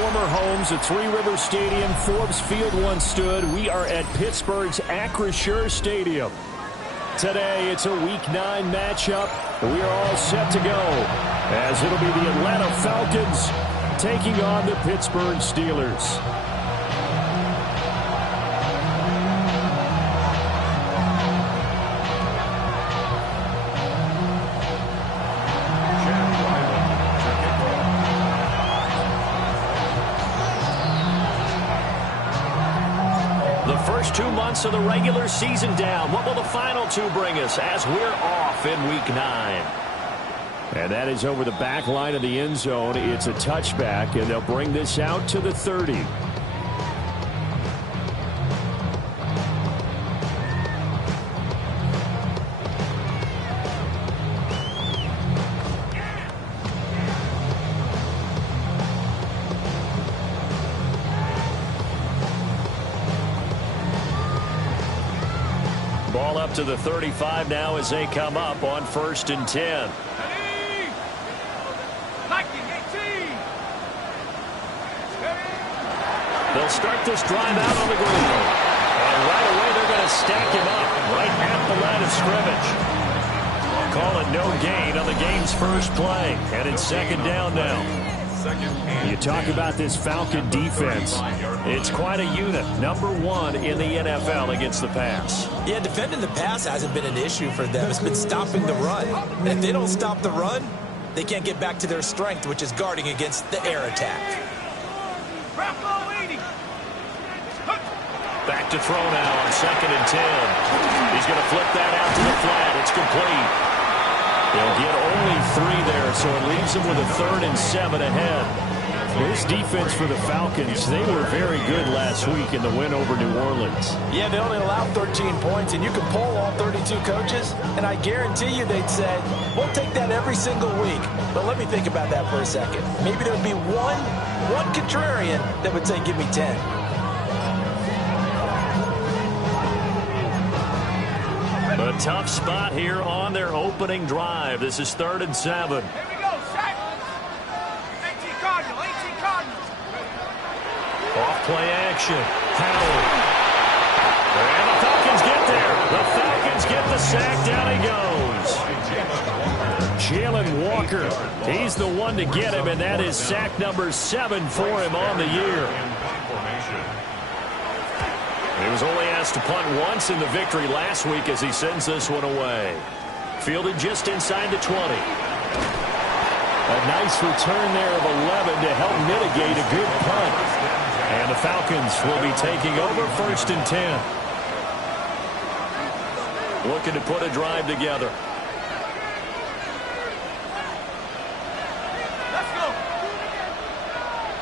former homes of Three Rivers Stadium, Forbes Field once stood. We are at Pittsburgh's Acrisure Stadium. Today, it's a Week 9 matchup. We are all set to go, as it'll be the Atlanta Falcons taking on the Pittsburgh Steelers. The first 2 months of the regular season down. What will the final 2 bring us as we're off in Week 9? And that is over the back line of the end zone. It's a touchback, and they'll bring this out to the 30. Ball up to the 35 now as they come up on 1st and 10. They'll start this drive out on the green. And right away they're going to stack him up right at the line of scrimmage. Call it no gain on the game's first play. And it's 2nd down now. You talk about this Falcon defense. It's quite a unit. Number 1 in the NFL against the pass. Yeah, defending the pass hasn't been an issue for them. It's been stopping the run. And if they don't stop the run, they can't get back to their strength, which is guarding against the air attack. Back to throw now on 2nd and 10. He's going to flip that out to the flat. It's complete. They'll get only 3 there, so it leaves them with a 3rd and 7 ahead. This defense for the Falcons, they were very good last week in the win over New Orleans. Yeah, they only allowed 13 points, and you can poll all 32 coaches, and I guarantee you they'd say, we'll take that every single week. But let me think about that for a second. Maybe there'd be one contrarian that would say, give me 10. A tough spot here on their opening drive. This is 3rd and 7. Here we go, sack. 18 Cardinals. Off play action. Howard. And the Falcons get there. The Falcons get the sack. Down he goes. Jalen Walker. He's the one to get him, and that is sack number 7 for him on the year. He was only asked to punt once in the victory last week as he sends this one away. Fielded just inside the 20. A nice return there of 11 to help mitigate a good punt. And the Falcons will be taking over 1st and 10. Looking to put a drive together. Let's go.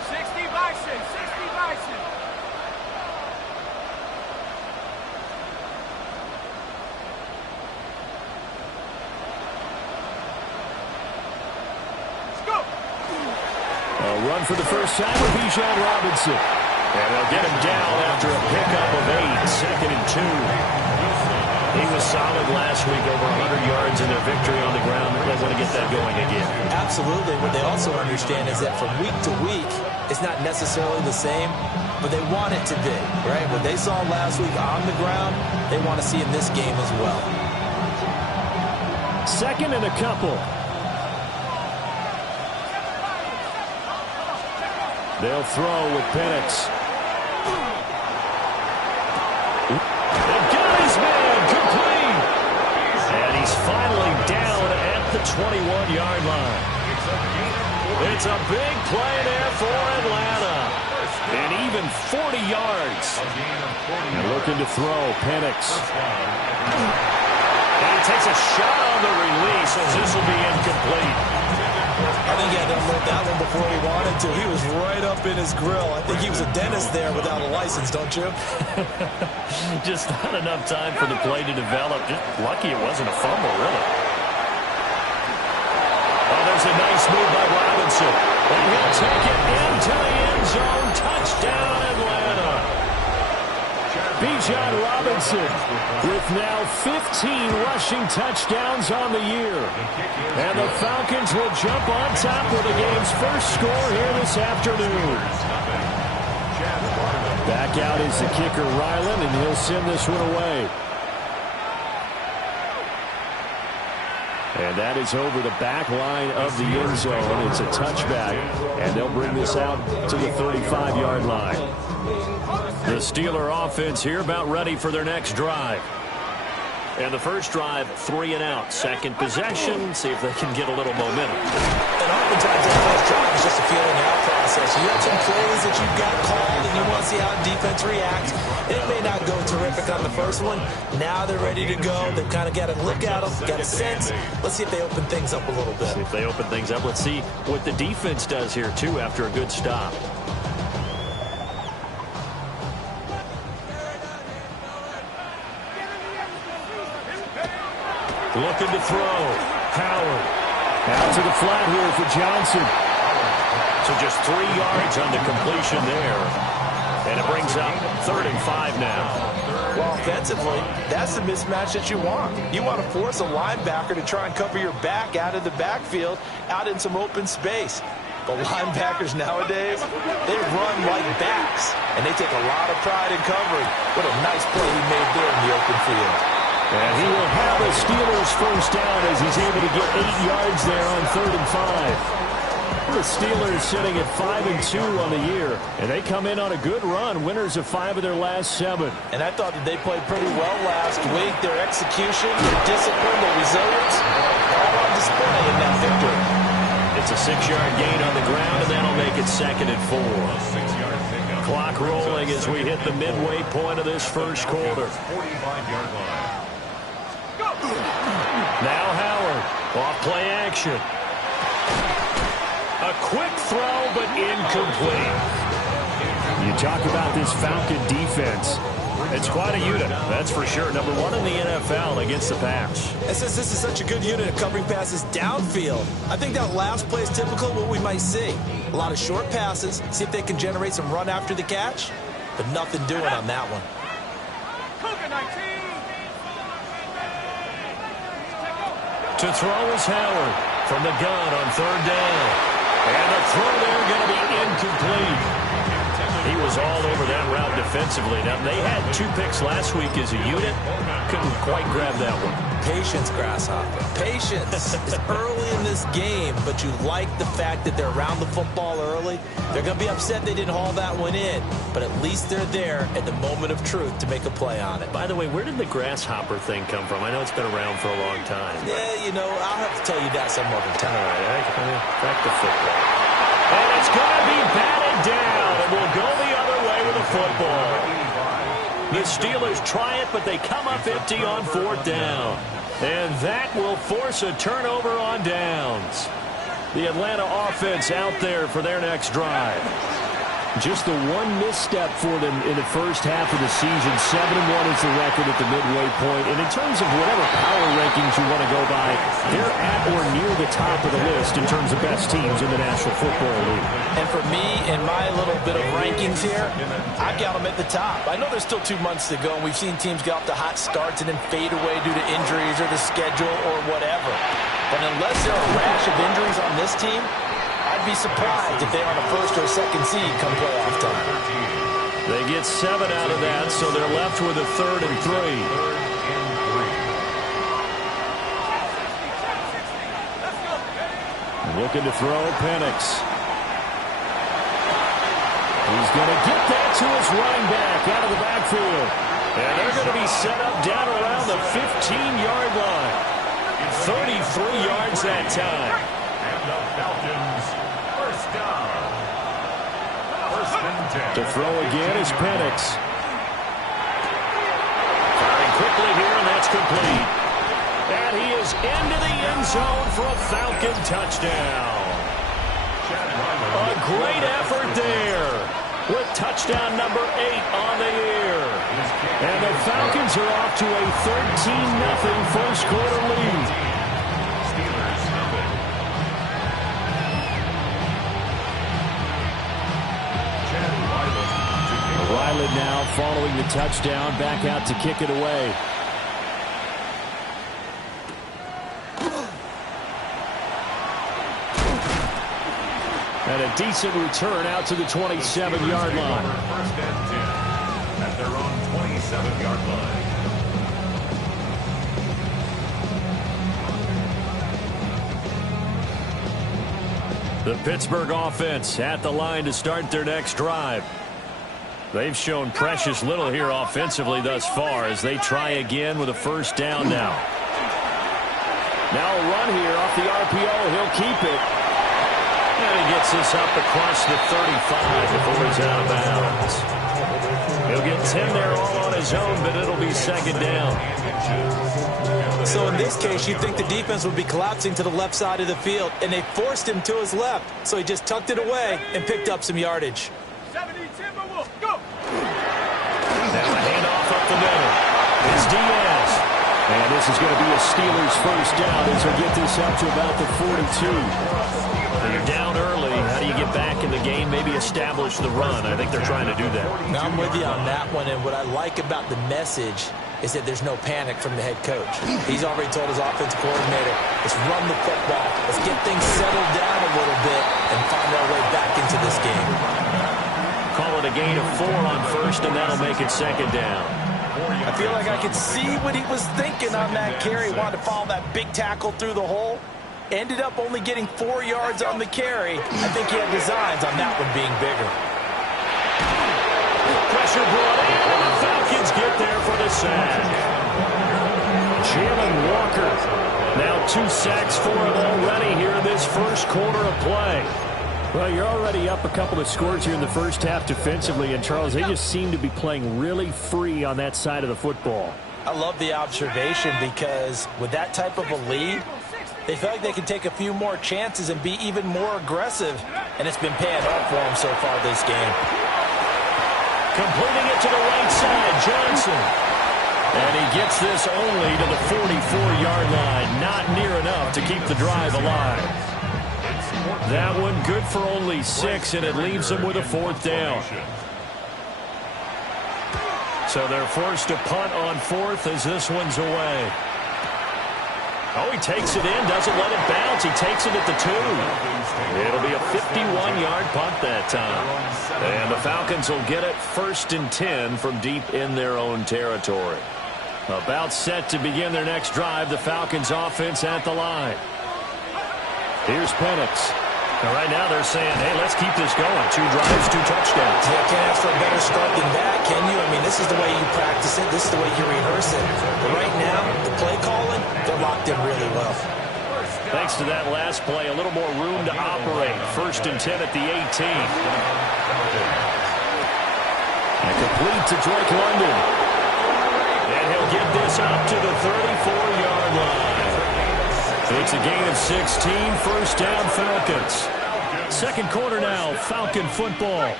60 Bison. A run for the first time with Bijan Robinson. And they'll get him down after a pickup of 8, 2nd and 2. He was solid last week, over 100 yards in their victory on the ground. They want to get that going again. Absolutely. What they also understand is that from week to week, it's not necessarily the same, but they want it to be, right? What they saw last week on the ground, they want to see in this game as well. 2nd and a couple. They'll throw with Penix. They've got his man complete. And he's finally down at the 21-yard line. It's a big play there for Atlanta. And even 40 yards. And looking to throw, Penix. And he takes a shot on the release as this will be incomplete. I think he had to unload that one before he wanted to. He was right up in his grill. I think he was a dentist there without a license, don't you? Just not enough time for the play to develop. Just lucky it wasn't a fumble, really. Oh, there's a nice move by Robinson. And he'll take it into the end zone. Touchdown, Atlanta. Bijan Robinson with now 15 rushing touchdowns on the year. And the Falcons will jump on top with the game's first score here this afternoon. Back out is the kicker, Ryland, and he'll send this one away. And that is over the back line of the end zone. It's a touchback, and they'll bring this out to the 35-yard line. The Steeler offense here about ready for their next drive. And the first drive, 3 and out. Second possession, see if they can get a little momentum. And oftentimes that first drive is just a feeling out process. You have some plays that you've got called, and you want to see how defense reacts. It may not go terrific on the first one. Now they're ready to go. They've kind of got a look at them, got a sense. Let's see if they open things up a little bit. See if they open things up. Let's see what the defense does here, too, after a good stop. Looking to throw. Howard. Out to the flat here for Johnson. So just 3 yards on the completion there. And it brings up 3rd and 5 now. Well, offensively, that's the mismatch that you want. You want to force a linebacker to try and cover your back out of the backfield, out in some open space. But linebackers nowadays, they run like backs, and they take a lot of pride in covering. What a nice play he made there in the open field. And he will have the Steelers first down as he's able to get 8 yards there on 3rd and 5. The Steelers sitting at 5-2 on the year, and they come in on a good run, winners of 5 of their last 7. And I thought that they played pretty well last week. Their execution, their discipline, their resilience, all on display in that victory. It's a 6-yard gain on the ground, and that'll make it 2nd and 4. Clock rolling as we hit the midway point of this first quarter. 45-yard line. Now Howard, off play action. A quick throw, but incomplete. You talk about this Falcon defense. It's quite a unit, that's for sure. Number 1 in the NFL against the pass. And since this is such a good unit of covering passes downfield, I think that last play is typical of what we might see. A lot of short passes, see if they can generate some run after the catch, but nothing doing on that one. Cougar 19. To throw is Howard from the gun on 3rd down. And the throw there going to be incomplete. He was all over that route defensively. Now, they had 2 picks last week as a unit. Couldn't quite grab that one. Patience, Grasshopper. Patience. It's early in this game, but you like the fact that they're around the football early. They're going to be upset they didn't haul that one in, but at least they're there at the moment of truth to make a play on it. By the way, where did the grasshopper thing come from? I know it's been around for a long time. Yeah, you know, I'll have to tell you that some other time. All right, back to football. And it's going to be batted down, and we'll go the other way with the football. The Steelers try it, but they come up empty on 4th down. And that will force a turnover on downs. The Atlanta offense out there for their next drive. Just the one misstep for them in the first half of the season. 7-1 is the record at the midway point. And in terms of whatever power rankings you want to go by, they're at or near the top of the list in terms of best teams in the National Football League. And for me, in my little bit of rankings here, I got them at the top. I know there's still 2 months to go, and we've seen teams get off to hot starts and then fade away due to injuries or the schedule or whatever. But unless there are a rash of injuries on this team, I'd be surprised if they're on a 1st or 2nd seed come playoff time. They get 7 out of that, so they're left with a 3rd and 3. Looking to throw, Penix. He's going to get that to his running back out of the backfield. And they're going to be set up down around the 15-yard line. 33 yards that time. And the Falcons first down. 1st and 10. To throw again is Penix. Firing quickly here, and that's complete. And he is into the end zone for a Falcon touchdown. A great effort there with touchdown number 8 on the year. And the Falcons are off to a 13-0 first quarter lead. eyelid now following the touchdown. Back out to kick it away. And a decent return out to the 27-yard line. First and 10 at their own 27-yard line. The Pittsburgh offense at the line to start their next drive. They've shown precious little here offensively thus far as they try again with a first down now. Now a run here off the RPO. He'll keep it. And he gets this up across the 35 before he's out of bounds. He'll get 10 there all on his own, but it'll be second down. So in this case, you'd think the defense would be collapsing to the left side of the field, and they forced him to his left. So he just tucked it away and picked up some yardage. Now a handoff up the middle. It's Diaz. And this is going to be a Steelers first down as they get this out to about the 42. When you're down early, how do you get back in the game, maybe establish the run? I think they're trying to do that. Now I'm with you on that one, and what I like about the message is that there's no panic from the head coach. He's already told his offensive coordinator, let's run the football, let's get things settled down a little bit and find our way back into this game. Call it a gain of 4 on first, and that'll make it second down. I feel like I could see what he was thinking on that carry. Wanted to follow that big tackle through the hole. Ended up only getting 4 yards on the carry. I think he had designs on that one being bigger. Pressure brought in, and the Falcons get there for the sack. Jalen Walker. Now 2 sacks for him already here in this first quarter of play. Well, you're already up a couple of scores here in the first half defensively, and Charles, they just seem to be playing really free on that side of the football. I love the observation because with that type of a lead, they feel like they can take a few more chances and be even more aggressive, and it's been paying off for them so far this game. Completing it to the right side, Johnson. And he gets this only to the 44-yard line. Not near enough to keep the drive alive. That one good for only 6, and it leaves them with a 4th down. So they're forced to punt on 4th as this one's away. Oh, he takes it in, doesn't let it bounce. He takes it at the 2. It'll be a 51-yard punt that time. And the Falcons will get it 1st and 10 from deep in their own territory. About set to begin their next drive, the Falcons offense at the line. Here's Penix. Right now they're saying, hey, let's keep this going. 2 drives, 2 touchdowns. Yeah, can't ask for a better start than that, can you? I mean, this is the way you practice it. This is the way you rehearse it. But right now, the play calling, they're locked in really well. Thanks to that last play, a little more room to operate. 1st and 10 at the 18. And complete to Drake London. And he'll get this up to the 34-yard line. It's a gain of 16, first down Falcons. Second quarter now, Falcon football.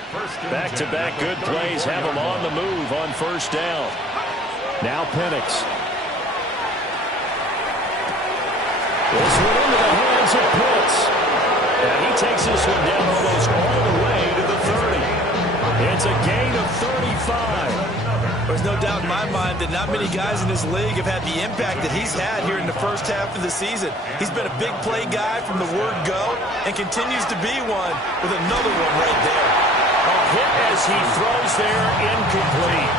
Back-to-back good plays have them on the move on first down. Now Penix. This one into the hands of Pitts. And he takes this one down almost all the way to the 30. It's a gain of 35. There's no doubt in my mind that not many guys in this league have had the impact that he's had here in the first half of the season. He's been a big play guy from the word go and continues to be one with another one right there. A hit as he throws there, incomplete.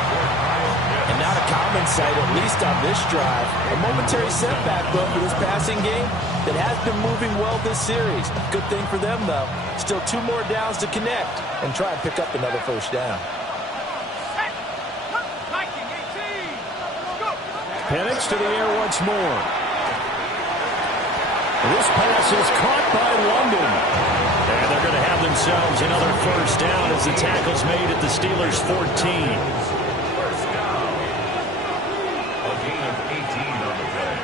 And not a common sight, at least on this drive. A momentary setback, though, for this passing game that has been moving well this series. Good thing for them, though. Still 2 more downs to connect and try and pick up another first down. Penix to the air once more. This pass is caught by London. And they're going to have themselves another first down as the tackle's made at the Steelers' 14. First down. A gain of 18 on the play.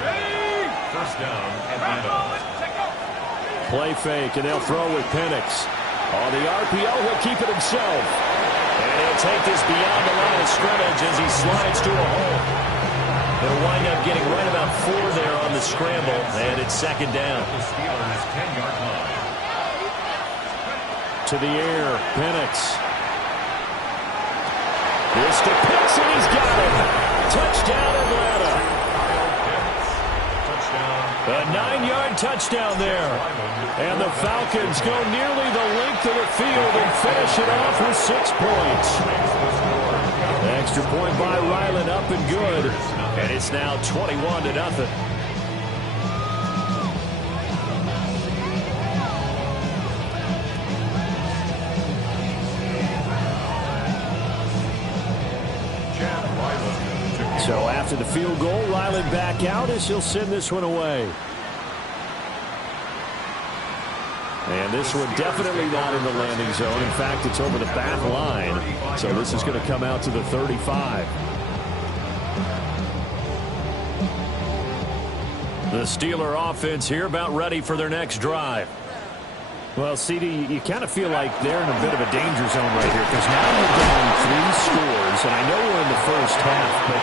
First down and 8. Play fake, and they'll throw with Penix. On the RPO, he'll keep it himself. And he'll take this beyond the line of scrimmage as he slides to a hole. It'll wind up getting right about 4 there on the scramble, and it's second down. The Steelers' 10-yard line. To the air, Penix. This to Pitts, and he's got it. Touchdown, Atlanta. A 9-yard touchdown there. And the Falcons go nearly the length of the field and finish it off with 6 points. Extra point by Ryland, up and good. And it's now 21-0. So after the field goal, Ryland back out as he'll send this one away. And this one definitely not in the landing zone. In fact, it's over the back line. So this is going to come out to the 35. The Steeler offense here about ready for their next drive. Well, CD, you kind of feel like they're in a bit of a danger zone right here because now we're down 3 scores, and I know we're in the first half, but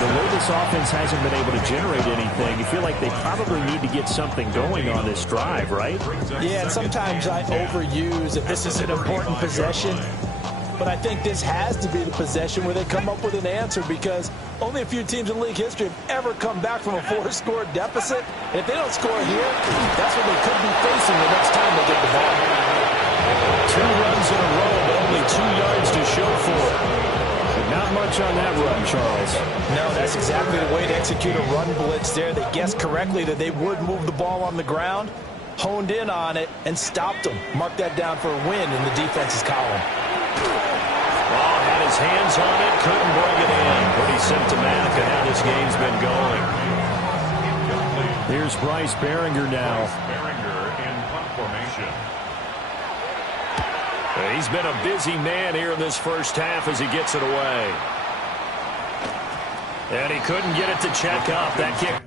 the way this offense hasn't been able to generate anything, you feel like they probably need to get something going on this drive, right? Yeah, and sometimes I overuse that this is an important possession, but I think this has to be the possession where they come up with an answer because only a few teams in league history have ever come back from a 4-score deficit. And if they don't score here, that's what they could be facing the next time they get the ball. 2 runs in a row, but only 2 yards to show for it. But not much on that run, Charles. No, that's exactly the way to execute a run blitz there. They guessed correctly that they would move the ball on the ground, honed in on it, and stopped them. Mark that down for a win in the defense's column. Had his hands on it, couldn't bring it in. Pretty symptomatic of how this game's been going. Here's Bryce Behringer now. Behringer in punt formation. He's been a busy man here in this first half as he gets it away. And he couldn't get it to check up. That kick.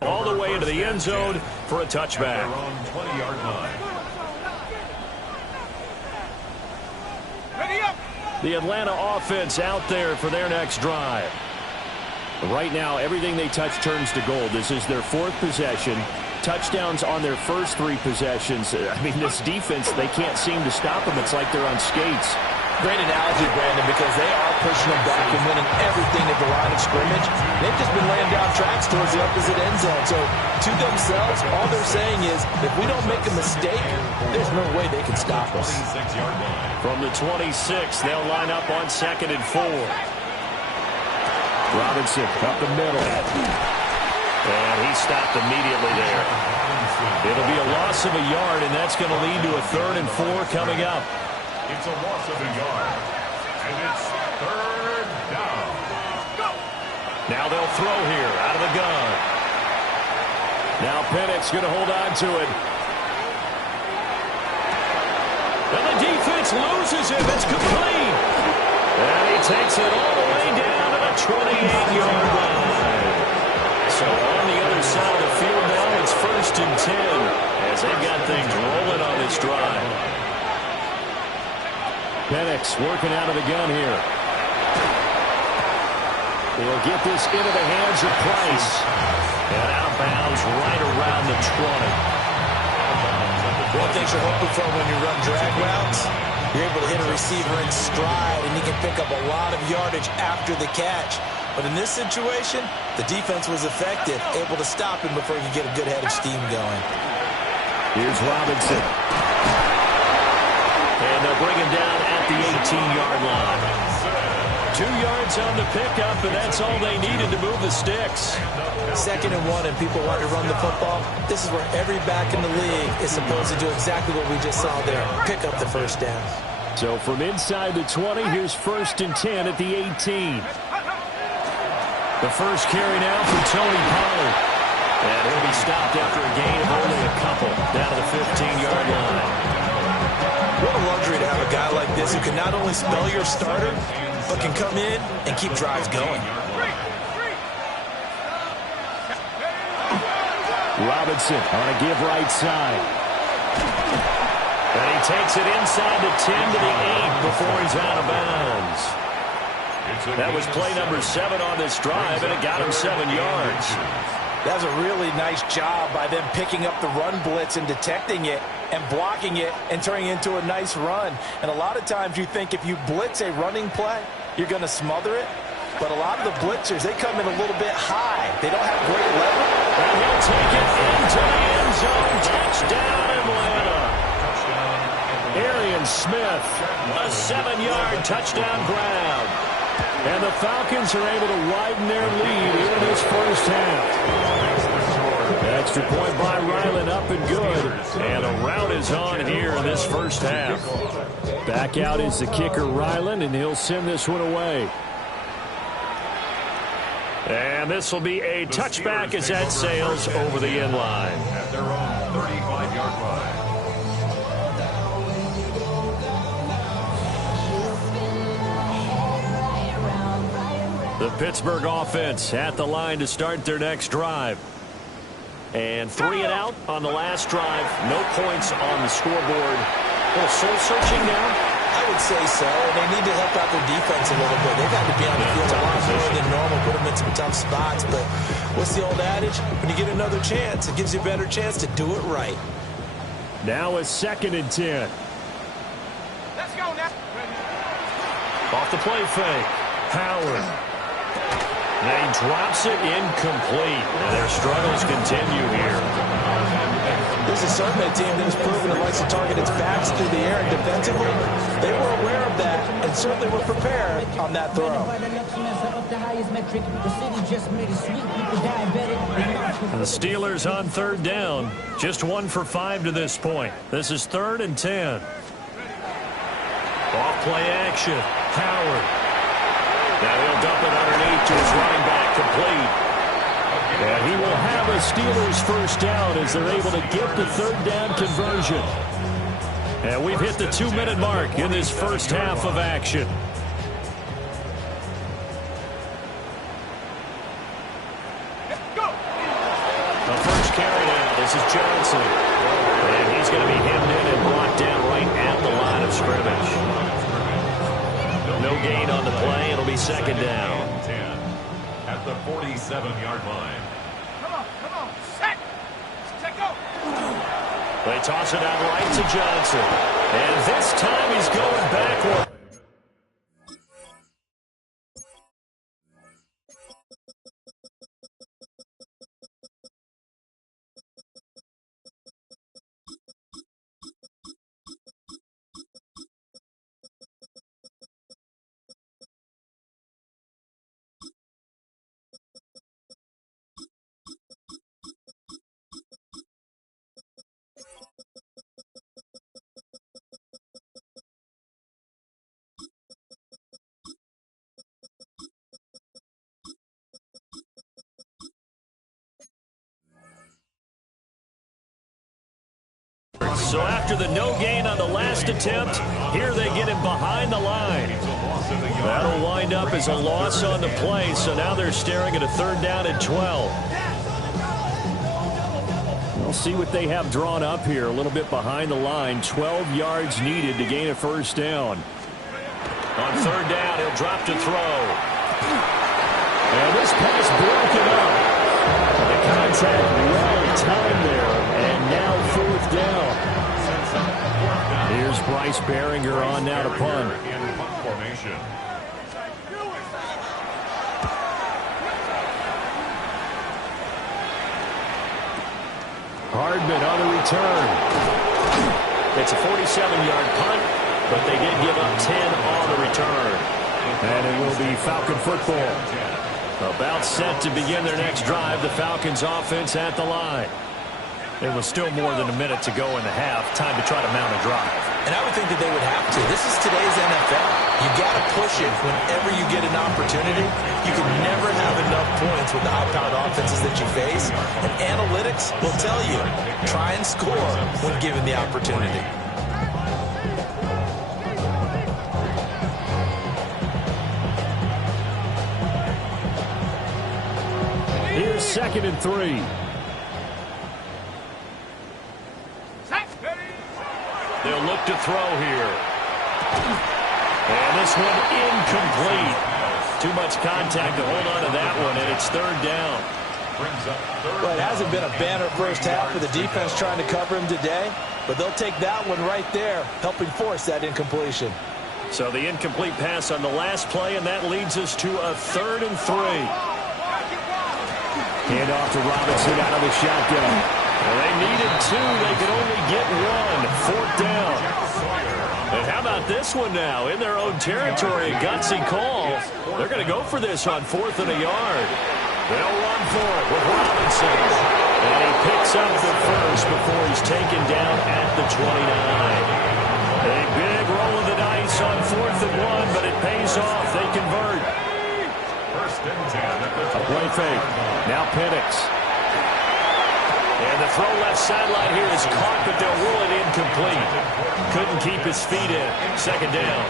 All the way into the end zone for a touchback. On 20-yard line. The Atlanta offense out there for their next drive. Right now, everything they touch turns to gold. This is their 4th possession. Touchdowns on their first 3 possessions. I mean, this defense, they can't seem to stop them. It's like they're on skates. Great analogy, Brandon, because they are pushing them back and winning everything at the line of scrimmage. They've just been laying down tracks towards the opposite end zone. So, to themselves, all they're saying is, if we don't make a mistake, there's no way they can stop us. From the 26, they'll line up on 2nd and 4. Robinson up the middle. And he stopped immediately there. It'll be a loss of a yard, and that's going to lead to a 3rd and 4 coming up. It's a loss of a yard. And it's 3rd down. Now they'll throw here out of the gun. Now Penix going to hold on to it. And the defense loses him. It's complete. And he takes it all the way down to the 28-yard line. So on the other side of the field now, it's 1st and 10 as they've got things rolling on this drive. Penix working out of the gun here. He'll get this into the hands of Price. And out of bounds right around the 20. One thing you're hoping for when you run drag routes, you're able to hit a receiver in stride, and he can pick up a lot of yardage after the catch. But in this situation, the defense was effective, able to stop him before he could get a good head of steam going. Here's Robinson. And they'll bring him down at the 18-yard line. 2 yards on the pickup, and that's all they needed to move the sticks. 2nd and 1, and people want to run the football. This is where every back in the league is supposed to do exactly what we just saw there. Pick up the 1st down. So from inside the 20, here's 1st and 10 at the 18. The first carry now for Tony Pollard. And he'll be stopped after a gain of only a couple down to the 15-yard line. What a luxury to have a guy like this who can not only spell your starter, but can come in and keep drives going. Robinson on a give right side. And he takes it inside the 10 to the 8 before he's out of bounds. That was play number 7 on this drive, and it got him 7 yards. That's a really nice job by them picking up the run blitz and detecting it and blocking it and turning it into a nice run. And a lot of times you think if you blitz a running play, you're going to smother it. But a lot of the blitzers, they come in a little bit high. They don't have great leverage. And he'll take it into the end zone. Touchdown, Atlanta. Arian Smith, a 7-yard touchdown grab. And the Falcons are able to widen their lead here in this first half. Extra point by Ryland, up and good. And a rout is on here in this first half. Back out is the kicker, Ryland, and he'll send this one away. And this will be a touchback as that sails over the end line. At their own 35-yard line. The Pittsburgh offense at the line to start their next drive. And 3 and out on the last drive. No points on the scoreboard. A little soul-searching now. I would say so. They need to help out their defense a little bit. They've had to be on the field a lot more than normal, put them in some tough spots. But what's the old adage? When you get another chance, it gives you a better chance to do it right. Now a 2nd and 10. Let's go now. Off the play fake. Howard. And he drops it incomplete. And their struggles continue here. This is certainly a team that has proven it likes to target its backs through the air, and defensively, they were aware of that and certainly were prepared on that throw. The Steelers on 3rd down. Just 1 for 5 to this point. This is 3rd and 10. Off play action. Howard. Now he'll dump it underneath to his running back, complete. And he will have a Steelers first down as they're able to get the 3rd down conversion. And we've hit the 2-minute mark in this first half of action. The first carry now. This is Johnson. And he's going to be hemmed in and brought down right at the line of scrimmage. No gain on the play. It'll be 2nd down. 10 at the 47-yard line. Come on, set. Let's go. They toss it out right to Johnson. And this time he's going backward. So after the no gain on the last attempt, here they get him behind the line. That'll wind up as a loss on the play, so now they're staring at a 3rd down and 12. We'll see what they have drawn up here, a little bit behind the line. 12 yards needed to gain a first down. On 3rd down, he'll drop to throw. And this pass broken up. The contact well timed there, and now 4th down. Here's Bryce Behringer on now to punt. In punt formation. Hardman on the return. It's a 47-yard punt, but they did give up 10 on the return. And it will be Falcon football. About set to begin their next drive, the Falcons offense at the line. It was still more than a minute to go in the half. Time to try to mount a drive. And I would think that they would have to. This is today's NFL. You got to push it whenever you get an opportunity. You can never have enough points with the high-powered offenses that you face. And analytics will tell you, try and score when given the opportunity. Here's 2nd and 3. They'll look to throw here. And this one incomplete. Too much contact to hold on to that one, and it's 3rd down. Well, it hasn't been a banner first half for the defense trying to cover him today, but they'll take that one right there, helping force that incompletion. So the incomplete pass on the last play, and that leads us to a 3rd and 3. Hand off to Robinson out of the shotgun. Well, they needed 2. They could only get 1. 4th down. And how about this one now? In their own territory, a gutsy call. They're going to go for this on 4th and a yard. They'll run for it with Robinson. And he picks up the first before he's taken down at the 29. A big roll of the dice on 4th and 1, but it pays off. They convert. A play fake. Now Penix. And the throw left sideline here is caught, but they'll rule it incomplete. Couldn't keep his feet in. 2nd down.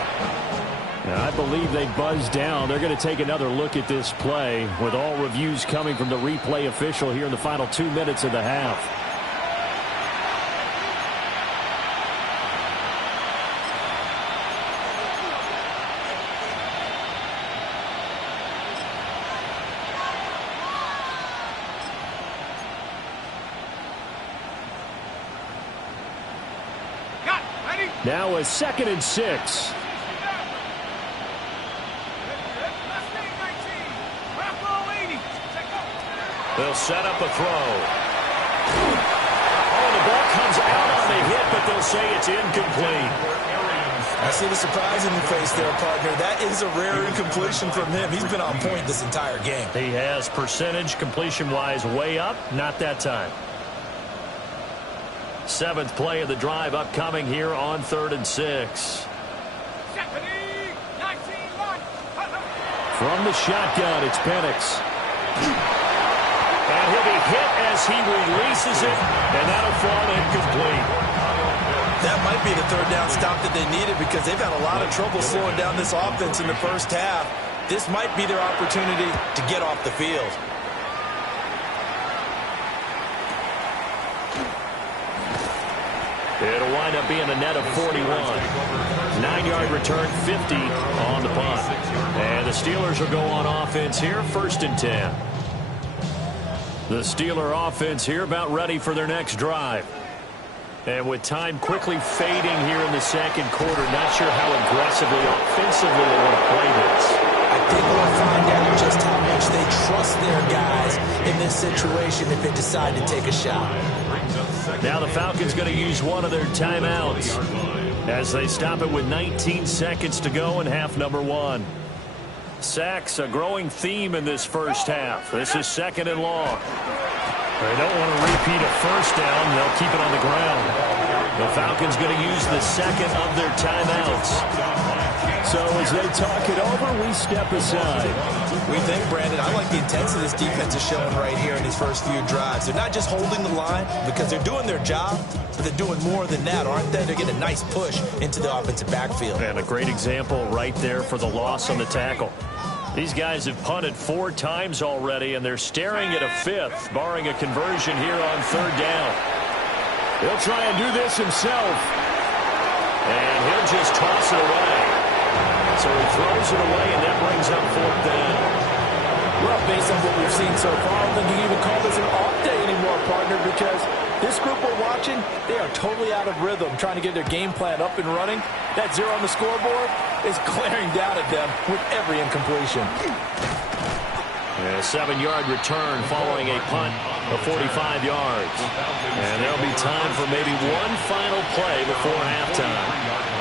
Now, I believe they buzzed down. They're going to take another look at this play with all reviews coming from the replay official here in the final 2 minutes of the half. Now a 2nd and 6. They'll set up a throw. Oh, the ball comes out on the hit, but they'll say it's incomplete. I see the surprise in your face there, partner. That is a rare incompletion from him. He's been on point this entire game. He has percentage completion-wise way up. Not that time. 7th play of the drive upcoming here on 3rd and 6. From the shotgun, it's Penix. And he'll be hit as he releases it, and that'll fall incomplete. That might be the 3rd down stop that they needed because they've had a lot of trouble slowing down this offense in the first half. This might be their opportunity to get off the field. It'll wind up being a net of 41. 9-yard return, 50 on the punt. And the Steelers will go on offense here, 1st and 10. The Steeler offense here about ready for their next drive. And with time quickly fading here in the 2nd quarter, not sure how aggressively, offensively they want to play this. I think we'll find out just how much they trust their guys in this situation if they decide to take a shot. Now the Falcons going to use one of their timeouts as they stop it with 19 seconds to go in half number 1. Sacks, a growing theme in this first half. This is 2nd and long. They don't want to repeat a 1st down. They'll keep it on the ground. The Falcons going to use the 2nd of their timeouts. So as they talk it over, we step aside. We think, Brandon, I like the intensity this defense is showing right here in these first few drives. They're not just holding the line because they're doing their job, but they're doing more than that, aren't they? They're getting a nice push into the offensive backfield. And a great example right there for the loss on the tackle. These guys have punted 4 times already, and they're staring at a 5th, barring a conversion here on 3rd down. He'll try and do this himself. And he'll just toss it away. So he throws it away, and that brings up 4th down. Well, based on what we've seen so far, I don't think you can even call this an off day anymore, partner, because this group we're watching, they are totally out of rhythm, trying to get their game plan up and running. That 0 on the scoreboard is glaring down at them with every incompletion. And a 7-yard return following a punt of 45 yards. And there'll be time for maybe one final play before halftime.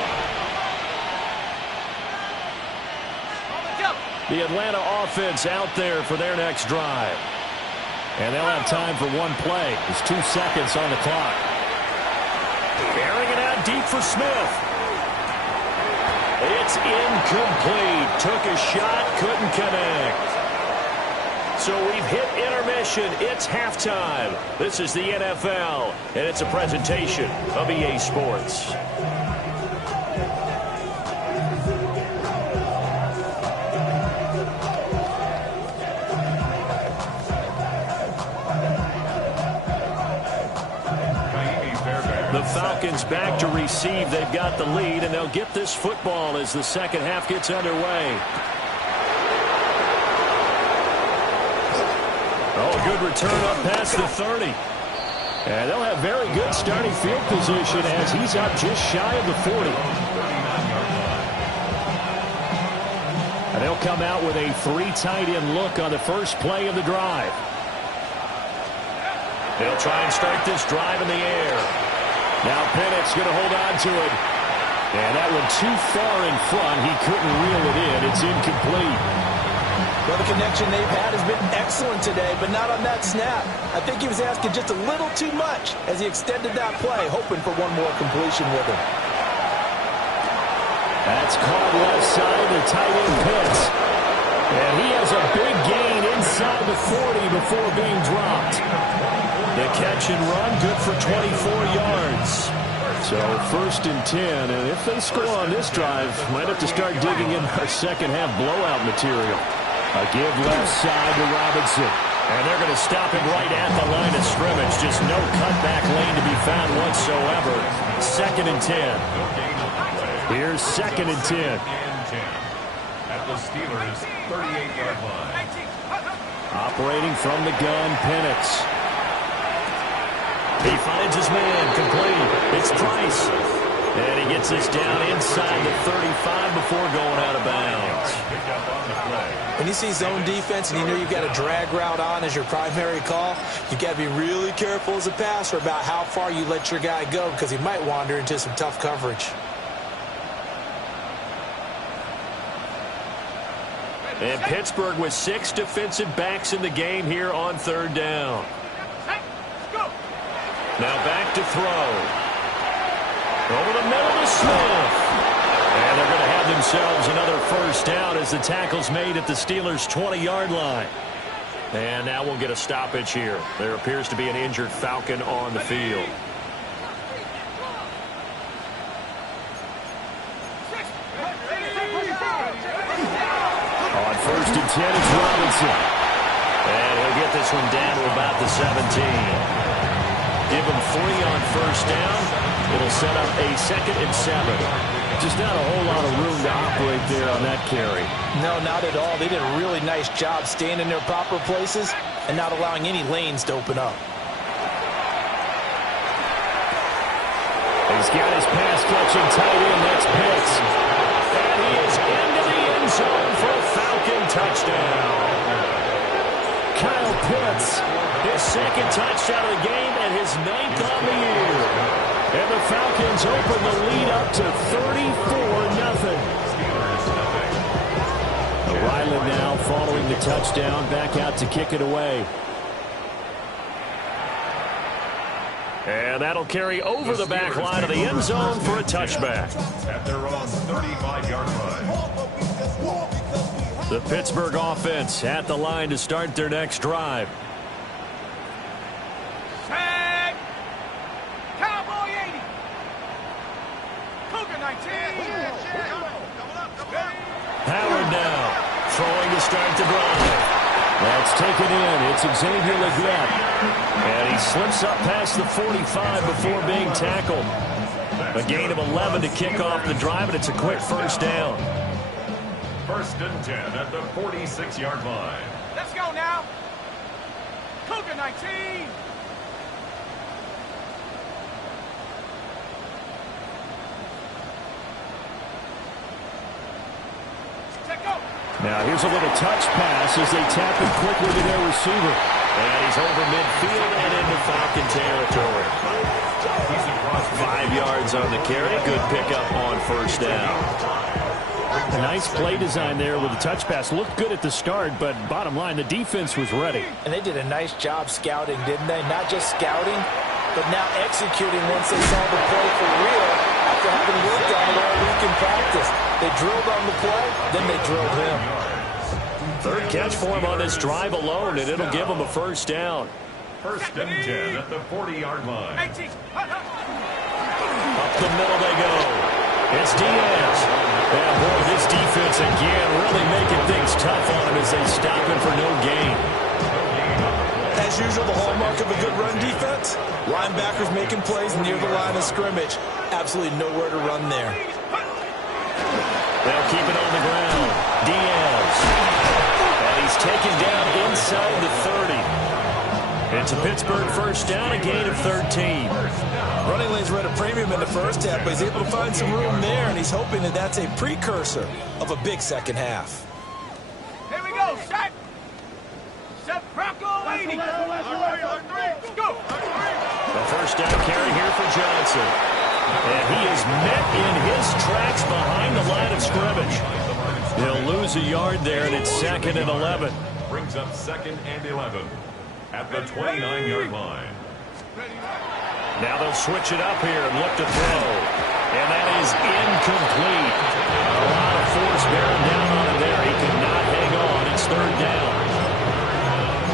The Atlanta offense out there for their next drive. And they'll have time for one play. There's 2 seconds on the clock. Airing it out deep for Smith. It's incomplete. Took a shot, couldn't connect. So we've hit intermission. It's halftime. This is the NFL, and it's a presentation of EA Sports. The Falcons back to receive. They've got the lead, and they'll get this football as the second half gets underway. Oh, a good return up past the 30. And they'll have very good starting field position as he's up just shy of the 40. And they'll come out with a 3 tight end look on the first play of the drive. They'll try and start this drive in the air. Now Pennett's going to hold on to it. And that one too far in front. He couldn't reel it in. It's incomplete. Well, the connection they've had has been excellent today, but not on that snap. I think he was asking just a little too much as he extended that play, hoping for one more completion with him. That's caught left side to tight end Pitts. And he has a big gain inside the 40 before being dropped. The catch and run, good for 24 yards. So 1st and 10, and if they score on this drive, might have to start digging in our second half blowout material. A give left side to Robinson. And they're going to stop him right at the line of scrimmage. Just no cutback lane to be found whatsoever. 2nd and 10. Here's 2nd and 10. At the Steelers' 38-yard line. Operating from the gun, Pennett's. He finds his man, complete. It's Price. And he gets this down inside the 35 before going out of bounds. When you see zone defense and you know you've got a drag route on as your primary call, you've got to be really careful as a passer about how far you let your guy go because he might wander into some tough coverage. And Pittsburgh with 6 defensive backs in the game here on 3rd down. Now back to throw. Over the middle to Smith. And they're going to have themselves another 1st down as the tackle's made at the Steelers' 20-yard line. And now we'll get a stoppage here. There appears to be an injured Falcon on the field. On 1st and 10, it's Robinson. And he'll get this one down to about the 17. Give him 3 on 1st down. It'll set up a 2nd and 7. Just not a whole lot of room to operate there on that carry. No, not at all. They did a really nice job staying in their proper places and not allowing any lanes to open up. He's got his pass-catching tight end. That's Pitts. And he is into the end zone for a Falcon touchdown. Kyle Pitts, his 2nd touchdown of the game and his 9th on the year. And the Falcons open the lead up to 34-0. Ryland now following the touchdown, back out to kick it away. And that'll carry over the back line of the end zone for a touchback. At their own 35-yard line. The Pittsburgh offense at the line to start their next drive. Set. Cowboy 80. Cougar 19. Howard now throwing to start the drive. That's taken in. It's Xavier Legette. And he slips up past the 45 before being tackled. A gain of 11 to kick off the drive, and it's a quick 1st down. 1st and 10 at the 46-yard line. Let's go now. Cougar 19. Now here's a little touch pass as they tap it quickly to their receiver. And he's over midfield and into Falcon territory. 5 yards on the carry. Good pickup on 1st down. A nice play design there with the touch pass. Looked good at the start, but bottom line, the defense was ready. And they did a nice job scouting, didn't they? Not just scouting, but now executing once they saw the play for real after having worked on it all week in practice. They drilled on the play, then they drilled him. Third catch for him on this drive alone, and it'll give him a first down. First and 10 at the 40-yard line. Up the middle they go. It's Diaz. Yeah, boy, this defense again really making things tough on him as they stop him for no gain. As usual, the hallmark of a good run defense, linebackers making plays near the line of scrimmage. Absolutely nowhere to run there. They'll keep it on the ground. Diaz. And he's taken down inside the 30. It's a Pittsburgh first down, a gain of 13. Running lanes were at a premium in the first half, but he's able to find some room there, and he's hoping that that's a precursor of a big second half. Here we go, set. Set Bronco 80. Let's go. The first down carry here for Johnson. And he is met in his tracks behind the line of scrimmage. He'll lose a yard there, and it's 2nd and 11. Brings up 2nd and 11 at the 29-yard line. Now they'll switch it up here and look to throw. And that is incomplete. A lot of force bearing down on him there. He could not hang on. It's 3rd down.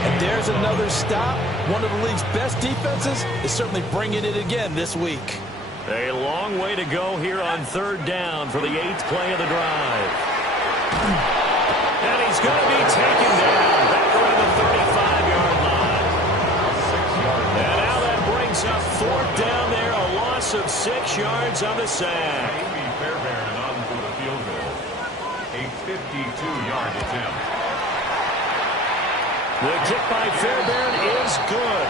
And there's another stop. One of the league's best defenses is certainly bringing it again this week. A long way to go here on 3rd down for the 8th play of the drive. And he's going to be taken down back around the 35-yard line. And now that brings up 4th down there, a loss of 6 yards on the sack. Amy Fairbairn on for the field goal. A 52-yard attempt. The kick by Fairbairn is good.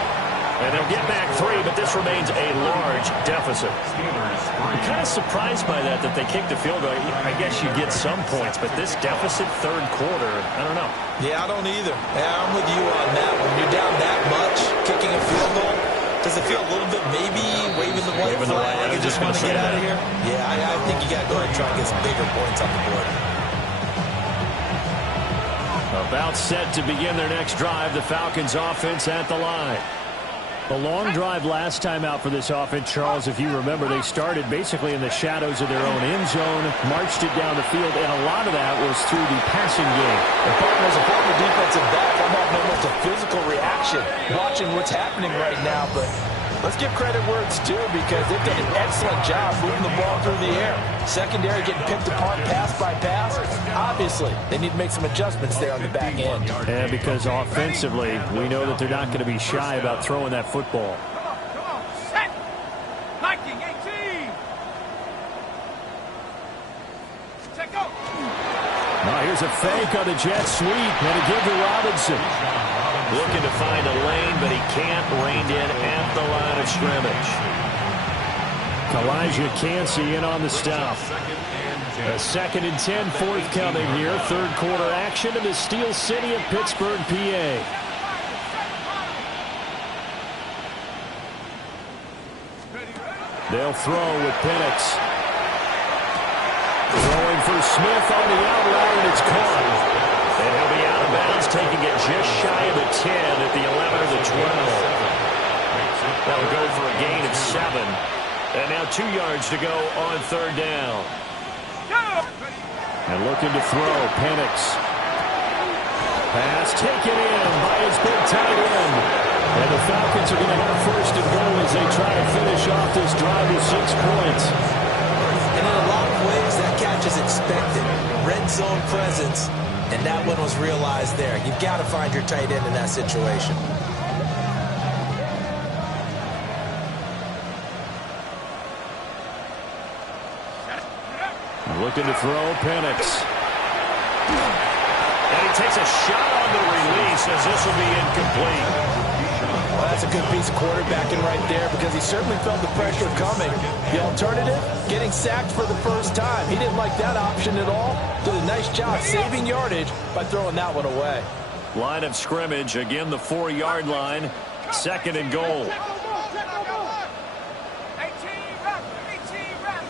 And they'll get back 3, but this remains a large deficit. I'm kind of surprised by that they kicked the field goal. I guess you get some points, but this deficit 3rd quarter, I don't know. Yeah, I don't either. Yeah, I'm with you on that. When you're down that much, kicking a field goal, does it feel a little bit maybe waving the white flag and just want to get out of here? Yeah, I think you got to go ahead and try and get some bigger points on the board. About set to begin their next drive, the Falcons offense at the line. A long drive last time out for this offense, Charles. If you remember, they started basically in the shadows of their own end zone, marched it down the field, and a lot of that was through the passing game. And partner, as a former defensive back, I'm having almost a physical reaction watching what's happening right now, but let's give credit where it's due because they've done an excellent job moving the ball through the air. Secondary getting picked apart pass by pass. Obviously, they need to make some adjustments there on the back end. Yeah, because offensively, we know that they're not going to be shy about throwing that football. Come on, set. 19, 18. Set go. Now here's a fake on the jet sweep, and a give to Robinson. Looking to find a lane, but he can't. Reined in at the line of scrimmage. Elijah Cansey in on the stop. A 2nd and 10 forthcoming here. 3rd quarter action in the Steel City of Pittsburgh, PA. They'll throw with Penix. Throwing for Smith on the outright, and it's caught. And he'll be out of bounds, taking it just shy of the 10 at the 11 or the 12. That'll go for a gain of 7. And now 2 yards to go on 3rd down. And looking to throw, Penix. Pass taken in by his big tight end. And the Falcons are going to have 1st and goal as they try to finish off this drive with 6 points. And in a lot of ways, that catch is expected. Red zone presence. And that one was realized there. You've got to find your tight end in that situation. Looking to throw, Penix. And he takes a shot on the release as this will be incomplete. Well, that's a good piece of quarterbacking right there because he certainly felt the pressure coming. The alternative, getting sacked for the first time. He didn't like that option at all. Did a nice job saving yardage by throwing that one away. Line of scrimmage, again the 4-yard line. 2nd and goal. 18 rep.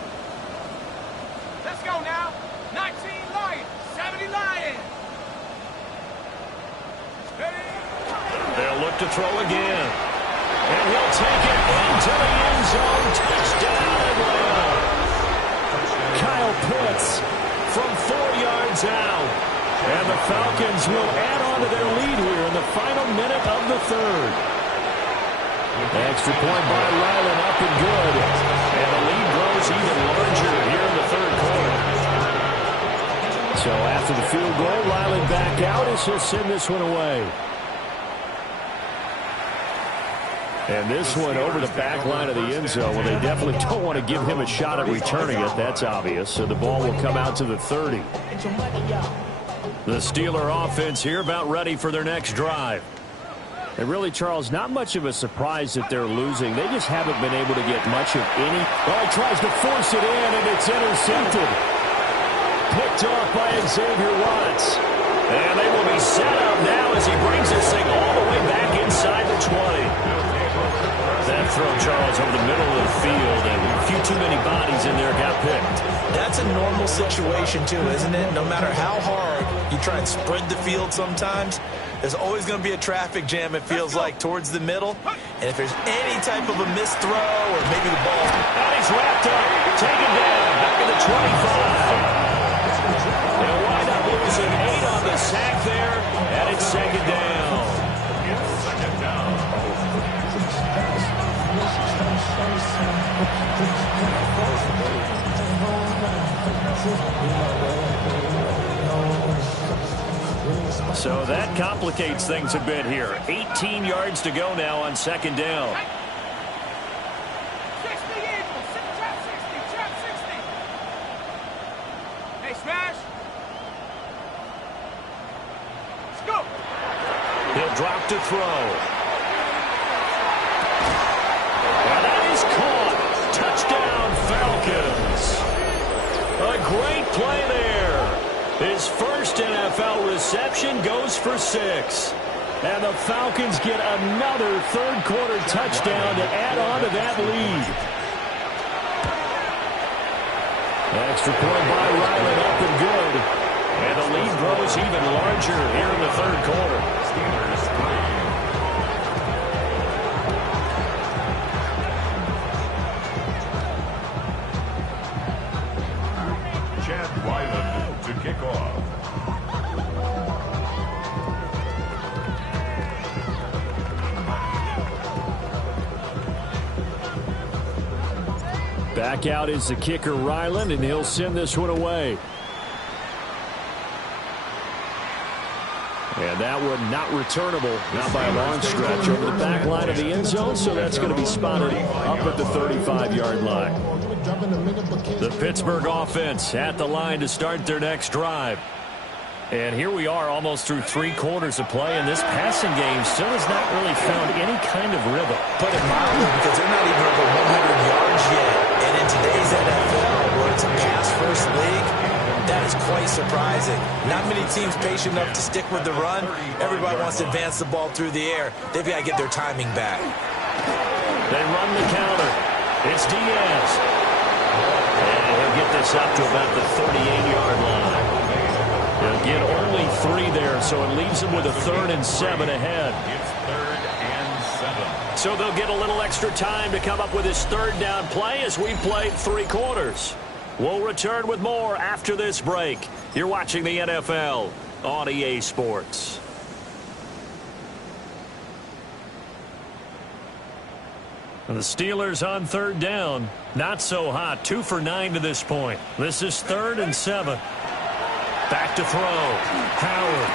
Let's go now. 19 back to throw again. And he'll take it into the end zone. Touchdown, Atlanta. Kyle Pitts from 4 yards out. And the Falcons will add on to their lead here in the final minute of the third. Extra point by Ryland, up and good. And the lead grows even larger here in the third quarter. So after the field goal, Ryland back out as he'll send this one away. And this one over the back line of the end zone. Well, they definitely don't want to give him a shot at returning it. That's obvious. So the ball will come out to the 30. The Steeler offense here about ready for their next drive. And really, Charles, not much of a surprise that they're losing. They just haven't been able to get much of any. Oh, he tries to force it in, and it's intercepted. Picked off by Xavier Watts. And they will be set up now as he brings this thing all the way back inside the 20. That throw, Charles, over the middle of the field, and a few too many bodies in there got picked. That's a normal situation, too, isn't it? No matter how hard you try and spread the field sometimes, there's always going to be a traffic jam, it feels like, towards the middle. And if there's any type of a missed throw or maybe the ball. And he's wrapped up, taken down, back at the 25. They'll wind up losing 8 on the sack there, and it's second down. So that complicates things a bit here. 18 yards to go now on second down. 60 Eagles, trap 60. Hey, Smash. Let's go. He'll drop to throw. And that is caught. Touchdown, Falcons. A great play there. His first NFL reception goes for 6. And the Falcons get another third-quarter touchdown to add on to that lead. Extra point by Ryland, up and good. And the lead grows even larger here in the third quarter. To kick off. Back out is the kicker, Ryland, and he'll send this one away. And that one not returnable, not by a long stretch, over the back line of the end zone, so that's going to be spotted up at the 35-yard line. The Pittsburgh offense at the line to start their next drive. And here we are almost through 3 quarters of play, and this passing game still has not really found any kind of rhythm. Put it mildly, because they're not even over 100 yards yet. And in today's NFL, where it's a pass-first league, that is quite surprising. Not many teams patient enough to stick with the run. Everybody wants to advance the ball through the air. They've got to get their timing back. They run the counter. It's Diaz. And he'll get this up to about the 38-yard line. They'll get only 3 there, so it leaves them with a 3rd and 7 ahead. It's 3rd and 7. So they'll get a little extra time to come up with his 3rd down play as we played 3 quarters. We'll return with more after this break. You're watching the NFL on EA Sports. And the Steelers on 3rd down. Not so hot. 2 for 9 to this point. This is 3rd and 7. Back to throw. Howard.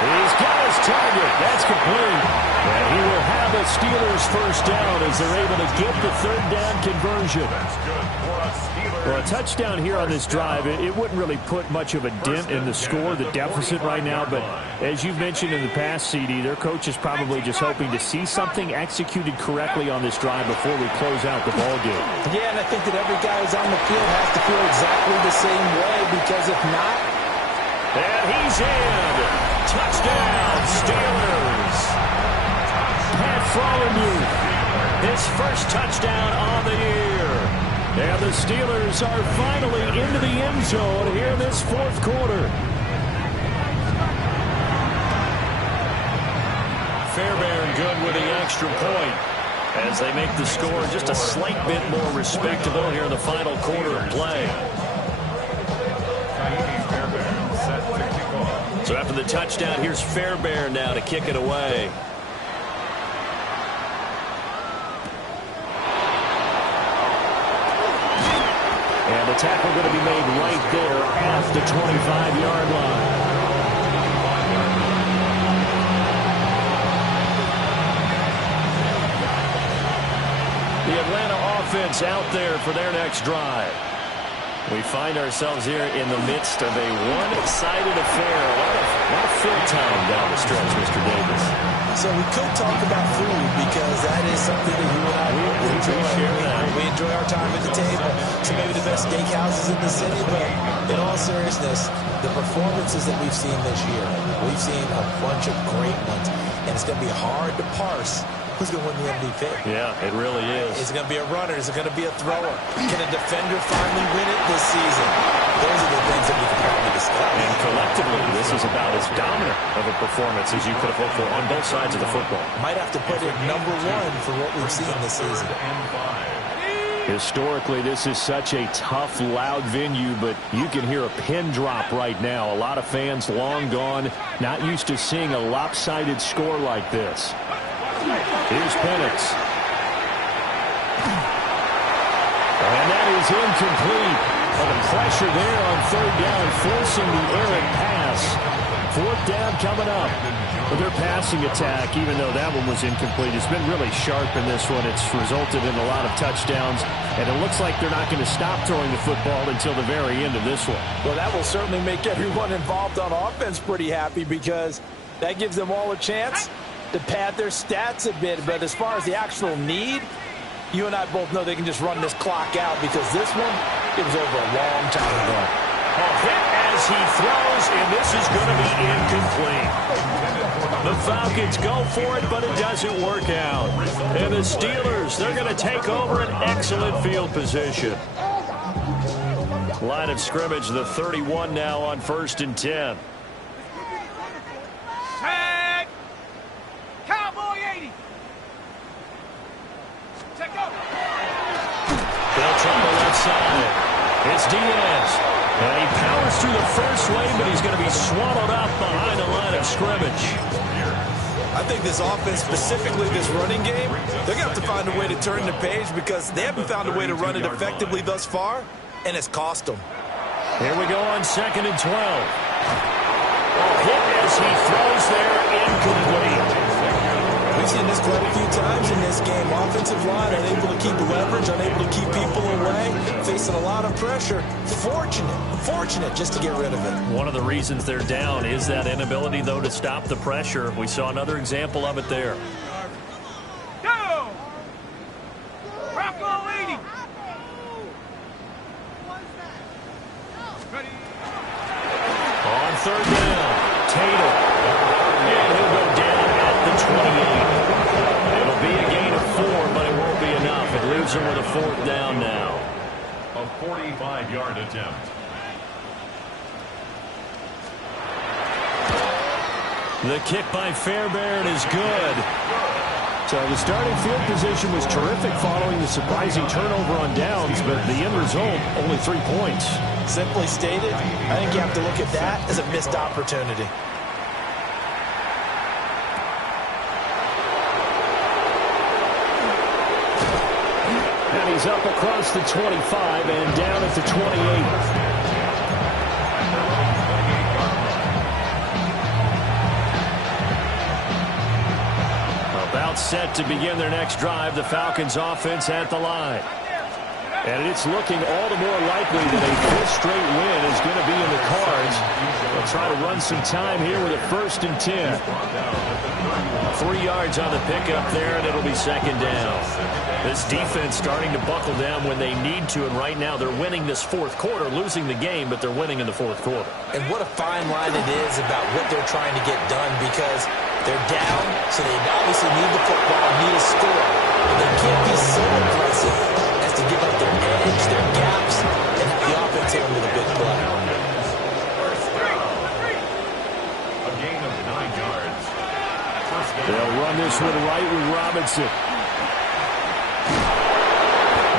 He's got his target. That's complete. And he will have the Steelers first down as they're able to get the 3rd down conversion. That's good for a Steelers. Well, a touchdown here on this drive, it wouldn't really put much of a dent in the score, the deficit right now. But as you've mentioned in the past, CD, their coach is probably just hoping to see something executed correctly on this drive before we close out the ball game. Yeah, and I think that every guy who's on the field has to feel exactly the same way, because if not... And he's in. Touchdown, Steelers. Pat Fryermuth, his first touchdown on the year. And the Steelers are finally into the end zone here in this 4th quarter. Fairbairn good with the extra point as they make the score just a slight bit more respectable here in the final quarter of play. So after the touchdown, here's Fairbairn now to kick it away. And the tackle going to be made right there at the 25-yard line. The Atlanta offense out there for their next drive. We find ourselves here in the midst of a one-sided affair. A lot of fill time down the stretch, Mr. Davis. So we could talk about food because that is something that you and I enjoy. We enjoy our time at the table. So maybe the best steakhouses in the city, but in all seriousness, the performances that we've seen this year, we've seen a bunch of great ones, and it's going to be hard to parse who's going to win the MVP. Yeah, it really is. Is it going to be a runner? Is it going to be a thrower? Can a defender finally win it this season? Those are the things that we can probably discuss. And collectively, this is about as dominant of a performance as you could have hoped for on both sides of the football. Might have to put it number one for what we've seen this season. Historically, this is such a tough, loud venue, but you can hear a pin drop right now. A lot of fans long gone, not used to seeing a lopsided score like this. Here's Penix. And that is incomplete. The pressure there on third down, forcing the errant pass. Fourth down coming up. But their passing attack, even though that one was incomplete, has been really sharp in this one. It's resulted in a lot of touchdowns, and it looks like they're not going to stop throwing the football until the very end of this one. Well, that will certainly make everyone involved on offense pretty happy because that gives them all a chance to pad their stats a bit. But as far as the actual need, you and I both know they can just run this clock out because this one, it was over a long time ago. A hit as he throws, and this is going to be incomplete. The Falcons go for it, but it doesn't work out. And the Steelers, they're going to take over an excellent field position. Line of scrimmage, the 31 now on 1st and 10. Set. Cowboy 80. Check out. They'll try the left side. It's Diaz. And he powers through the first wave, but he's going to be swallowed up behind the line of scrimmage. I think this offense, specifically this running game, they're going to have to find a way to turn the page because they haven't found a way to run it effectively thus far, and it's cost them. Here we go on 2nd and 12. A hit as he throws there, incomplete. We've seen this quite a few times in this game. Offensive line unable to keep leverage, unable to keep people away, facing a lot of pressure. Fortunate just to get rid of it. One of the reasons they're down is that inability, though, to stop the pressure. We saw another example of it there. Go! Rocco 80. Ready? On 3rd down, Tatum. And he'll go down at the 28. It'll be a gain of 4, but it won't be enough. It leaves them with a 4th down now. A 45-yard attempt. The kick by Fairbairn is good. So the starting field position was terrific following the surprising turnover on downs, but the end result, only 3 points. Simply stated, I think you have to look at that as a missed opportunity. And he's up across the 25 and down at the 28. About set to begin their next drive, the Falcons offense at the line. And it's looking all the more likely that a 5th straight win is going to be in the cards. They'll try to run some time here with a 1st and 10. 3 yards on the pickup there, and it'll be 2nd down. This defense starting to buckle down when they need to, and right now they're winning this 4th quarter, losing the game, but they're winning in the 4th quarter. And what a fine line it is about what they're trying to get done because they're down, so they obviously need the football, need a score. But they can't be so aggressive as to give up their edge, their gaps, and the offense here with a big play. A gain of 9 yards. 1st They'll run this one right with Robinson.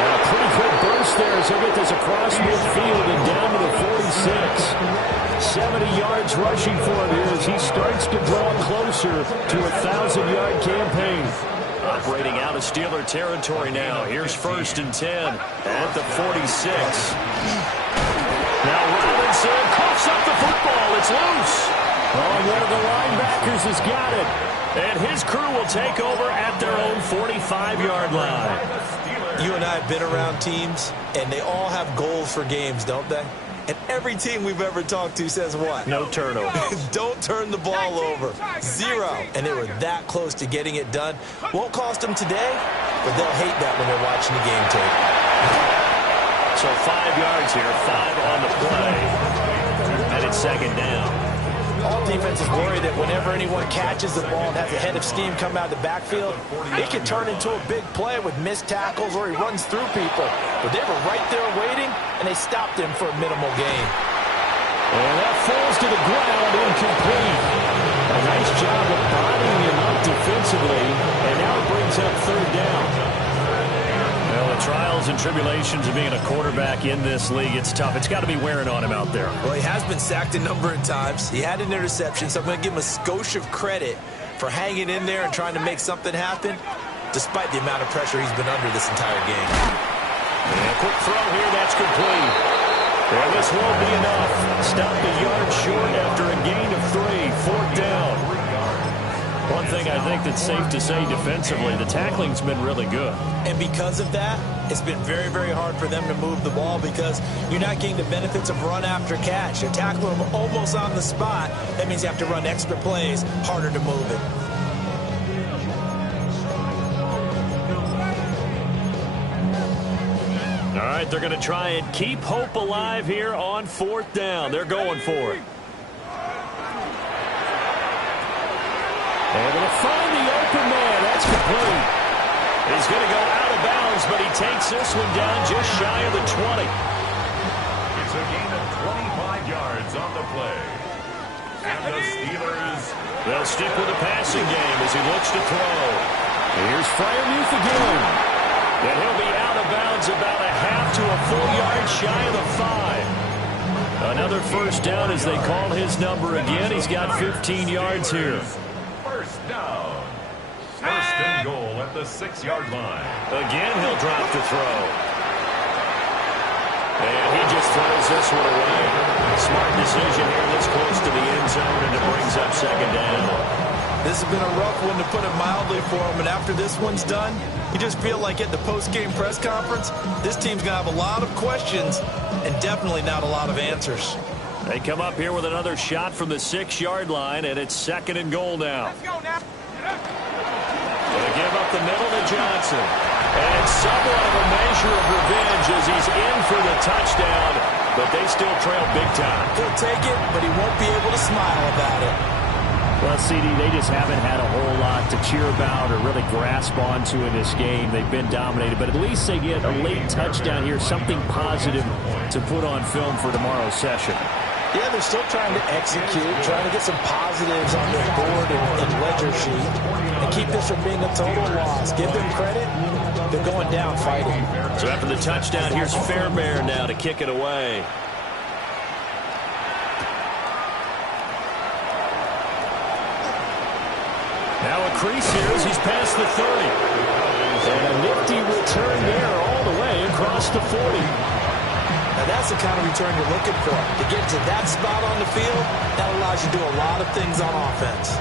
And a pretty quick burst there as he'll get this across midfield and down to the 46. 70 yards rushing for him here as he starts to draw closer to a 1,000-yard campaign. Operating out of Steeler territory now. Here's 1st and 10 at the 46. Now Robinson coughs up the football. It's loose. Oh, one of the linebackers has got it. And his crew will take over at their own 45-yard line. You and I have been around teams, and they all have goals for games, don't they? And every team we've ever talked to says what? No turnover. Don't turn the ball over. 0. And they were that close to getting it done. Won't cost them today, but they'll hate that when they're watching the game tape. So 5 yards here, 5 on the play. And it's 2nd down. All defenses worry that whenever anyone catches the ball and has a head of steam come out of the backfield, it can turn into a big play with missed tackles or he runs through people. But they were right there waiting, and they stopped him for a minimal gain. And that falls to the ground, incomplete. A nice job of bodying him up defensively, and now it brings up 3rd down. Well, the trials and tribulations of being a quarterback in this league, it's tough. It's got to be wearing on him out there. Well, he has been sacked a number of times. He had an interception, so I'm going to give him a skosh of credit for hanging in there and trying to make something happen, despite the amount of pressure he's been under this entire game. And a quick throw here, that's complete. Well, this won't be enough. Stopped a yard short after a gain of 3, 4th down. One thing I think that's safe to say defensively, the tackling's been really good. And because of that, it's been very, very hard for them to move the ball because you're not getting the benefits of run after catch. You're tackling them almost on the spot. That means you have to run extra plays, harder to move it. All right, they're going to try and keep hope alive here on 4th down. They're going for it. Able to find the open man. That's complete. He's going to go out of bounds, but he takes this one down just shy of the 20. It's a gain of 25 yards on the play. And the Steelers, they'll stick with the passing game as he looks to throw. Here's Freiermuth again. And he'll be out of bounds about a half to a full yard shy of the 5. Another 1st down as they call his number again. He's got 15 yards here. 1st down. 1st and goal at the 6-yard line. Again, he'll drop to throw. And he just throws this one away. Smart decision here this close to the end zone, and it brings up 2nd down. This has been a rough one, to put it mildly, for him. And after this one's done, you just feel like at the post-game press conference, this team's going to have a lot of questions and definitely not a lot of answers. They come up here with another shot from the 6-yard line, and it's 2nd and goal now. Let's go now. They give up the middle to Johnson. And somewhat of a measure of revenge as he's in for the touchdown, but they still trail big time. He'll take it, but he won't be able to smile about it. Well, CD, they just haven't had a whole lot to cheer about or really grasp onto in this game. They've been dominated, but at least they get a late touchdown here, something positive to put on film for tomorrow's session. Yeah, they're still trying to execute, trying to get some positives on their board and ledger sheet, and keep this from being a total loss. Give them credit. They're going down fighting. So after the touchdown, here's Fairbairn now to kick it away. Now a crease here as he's past the 30. And a nifty return there all the way across the 40. Now that's the kind of return you're looking for. To get to that spot on the field, that allows you to do a lot of things on offense.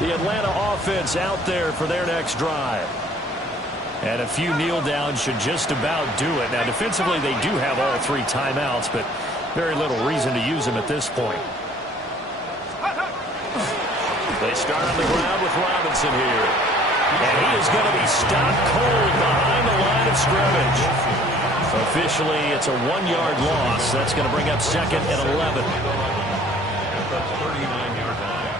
The Atlanta offense out there for their next drive. And a few kneel downs should just about do it. Now defensively they do have all 3 timeouts, but very little reason to use them at this point. They start on the ground with Robinson here. And he is going to be stopped cold behind the line of scrimmage. Officially, it's a 1-yard loss. That's going to bring up 2nd and 11. At the 39-yard line.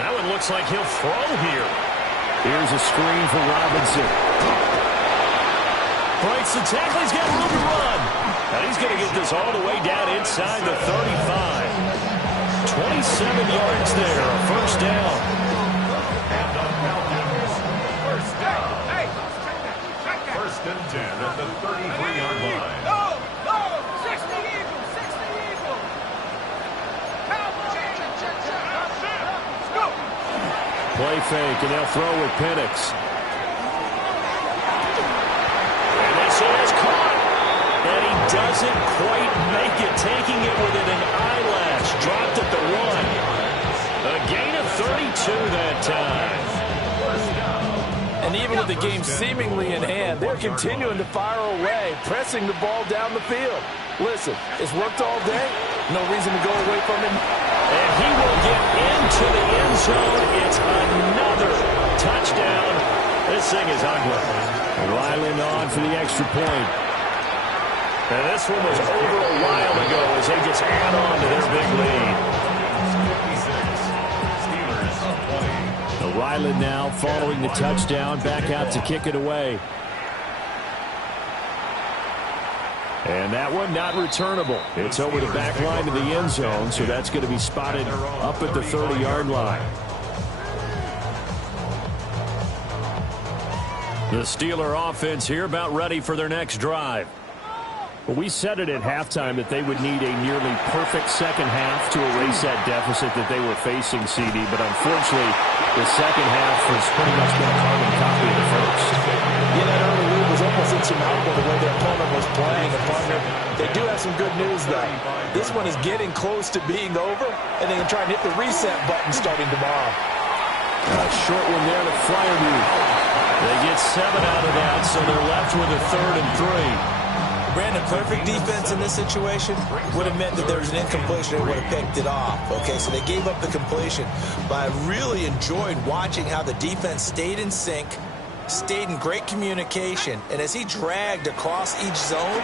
Now it looks like he'll throw here. Here's a screen for Robinson. Breaks the tackle. He's got room to run. And he's going to get this all the way down inside the 35. 27 yards there, a first down. And the Falcons, first down. Hey, check that. First and 10 at the 33-yard line. No, 60 Eagles, 60 Eagles. Cowboys. Let's go. Play fake, and they'll throw with Penix. And this is caught. And he doesn't quite make it, taking it within an eyelash. Dropped at the 1. A gain of 32 that time. And even with the game seemingly in hand, they're continuing to fire away, pressing the ball down the field. Listen, it's worked all day. No reason to go away from it. And he will get into the end zone. It's another touchdown. This thing is ugly. Ryland on for the extra point. And this one was over a while ago as they just add on to their big lead. Steelers 20. Ryland now following the touchdown, back out to kick it away. And that one not returnable. It's over the back line of the end zone, so that's going to be spotted up at the 30-yard line. The Steeler offense here about ready for their next drive. Well, we said it at halftime that they would need a nearly perfect second half to erase that deficit that they were facing, CD. But unfortunately, the second half has pretty much been a carbon copy of the first. Yeah, that early lead was almost insurmountable the way their opponent was playing. And partner, they do have some good news, though. This one is getting close to being over, and they can try and hit the reset button starting tomorrow. A short one there to Fryermuth. They get 7 out of that, so they're left with a 3rd and 3. Brandon, perfect defense in this situation would have meant that there was an incompletion and would have picked it off. Okay, so they gave up the completion. But I really enjoyed watching how the defense stayed in sync, stayed in great communication, and as he dragged across each zone,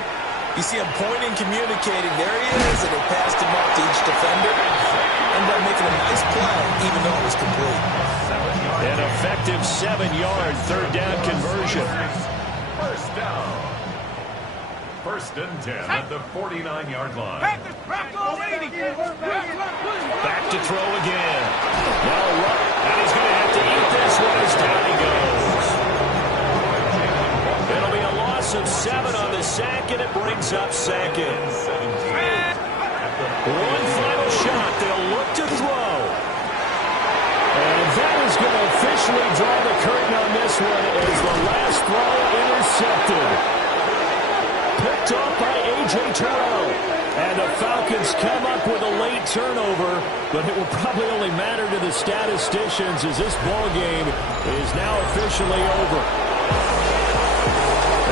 you see him pointing, communicating. There he is, and they passed him up to each defender. Ended up making a nice play, even though it was complete. An effective 7-yard third down conversion. First down. First and 10 at the 49-yard line. Back to throw again. Now run, and he's going to have to eat this one as down he goes. It'll be a loss of 7 on the sack, and it brings up second. One final shot. They'll look to throw. And that is going to officially draw the curtain on this one as the last throw intercepted. Picked off by A.J. Terrell. And the Falcons come up with a late turnover, but it will probably only matter to the statisticians as this ball game is now officially over.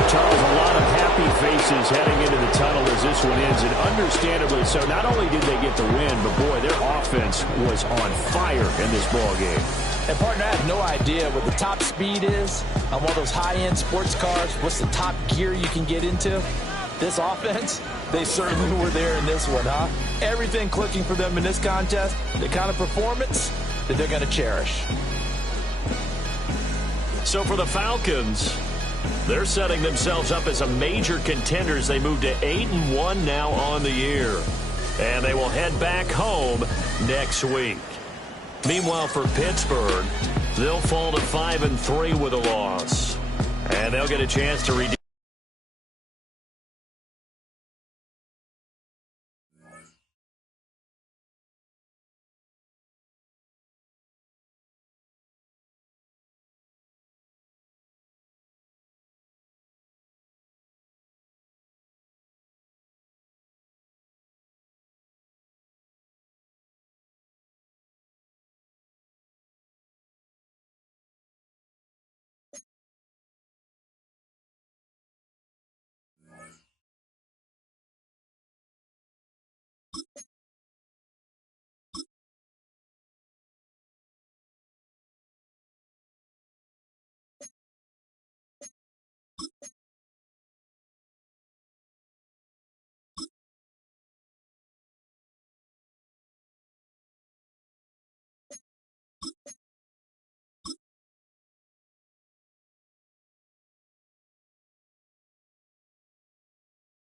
Charles, a lot of happy faces heading into the tunnel as this one ends, and understandably so. Not only did they get the win, but boy, their offense was on fire in this ball game. And partner, I have no idea what the top speed is on one of those high-end sports cars. What's the top gear you can get into? This offense, they certainly were there in this one, huh? Everything clicking for them in this contest, the kind of performance that they're going to cherish. So for the Falcons, they're setting themselves up as a major contender as they move to 8-1 now on the year. And they will head back home next week. Meanwhile, for Pittsburgh, they'll fall to 5-3 with a loss. And they'll get a chance to redeem.